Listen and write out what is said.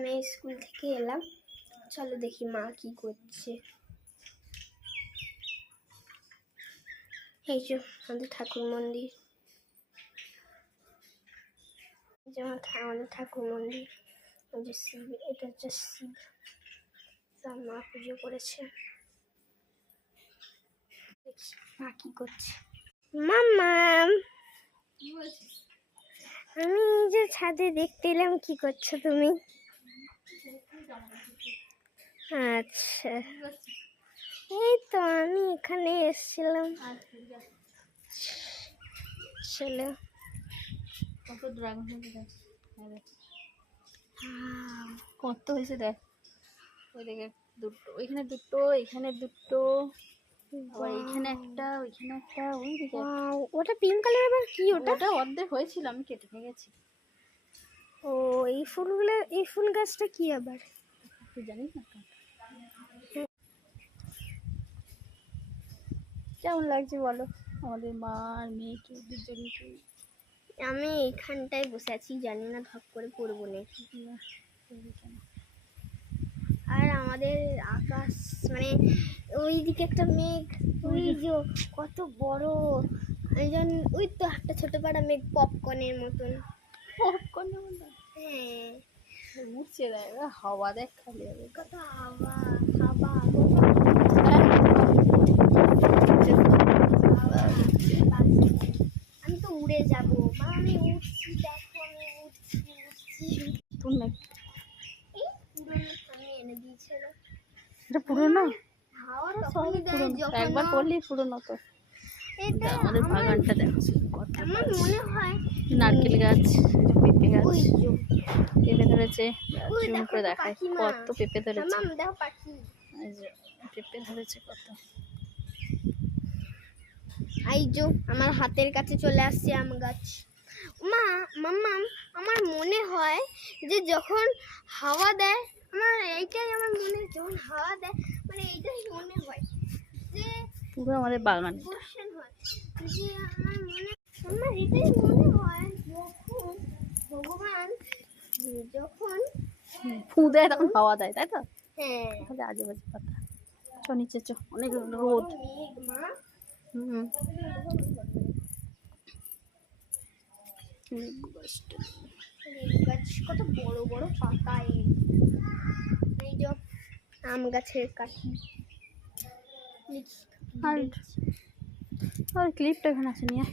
আমি স্কুল থেকে এলাম, চলো দেখি মা কি করছে। এই যে আমাদের ঠাকুর মন্দির, আমাদের ঠাকুর মন্দির, ওই যে শিব, এটা হচ্ছে শিব, তার মা পুজো করেছে। দেখি মা কি করছে। মাম্মা, আমি যে ছাদে দেখতে এলাম, কি করছো তুমি? আচ্ছা, এই তো আমি এখানে এসেছিলাম। চলো, কত ড্রাগন কত হয়েছে দেখ, ওই দিকে দুটো, ওইখানে দুটো, এখানে দুটো, আবার এইখানে একটা, ওইখানে একটা, ওই দিকে। ওটা পিঙ্ক কালার, আবার কি ওটা? ওটা অর্ধেক হয়েছিল, আমি কেটে নিয়ে গেছি। ও, এই ফুলগুলো, এই ফুল গাছটা কি আবার? তুই জানিস না? কেমন লাগছে বলো আমাদের মা আর মেয়েকে দুজনকে? আমি এইখানটায় বসে আছি, জানি না ধপ করে পড়বো নাকি। আর আমাদের আকাশ, মানে ওই দিকে একটা মেঘ, ওই যে কত বড়, ওই তো একটা ছোট পাড়া মেঘ, পপকর্নের মতন। পপকর্নের মতন? হ্যাঁ, উঠছে দেখ, হাওয়া দেখ খালি হবে। কত হাওয়া, হাওয়া, আমি তো উড়ে যাবো মা, আমি উঠছি, দেখো আমি উঠছি উঠছি। তোর না এই পুরোনো আমি এনে দিয়েছিল, এটা পুরোনো? হাওয়া সব তখনই দেয় পুরোনো, যখন একবার করলি পুরোনো তো। এটা আমাদের বাগানটা দেখো, কত আমার মনে হয় নারকেল গাছ, পেঁপে গাছ, ওই যে পেঁপে ধরেছে, ওই জুম দেখো করে তো দেখায় পাখি, মা কত পেঁপে ধরেছে। মাম দেখো পাখি, এই যে পেঁপে ধরেছে কত। এই যে আমার হাতের কাছে চলে আসছে আম গাছ। মা, মাম্মাম, আমার মনে হয় যে যখন হাওয়া দেয়, আমার এইটাই আমার মনে, যখন হাওয়া দেয় মানে এইটাই মনে হয় যে পুরো আমাদের বাগান। কোশ্চেন হয় যে আমার এটাই মনে হয় যখন ভগবান যখন ফু দেয় তখন হাওয়া দেয়, তাই তো? হ্যাঁ, তাহলে আজে বাজে কথা। চ নিচে চ, অনেক রোদ। মেঘ মা, হুম, গাছ কত বড় বড় পাতা, এই যে আম গাছের কাঠি। আর ক্লিপটা এখানে আছে নিয়ে।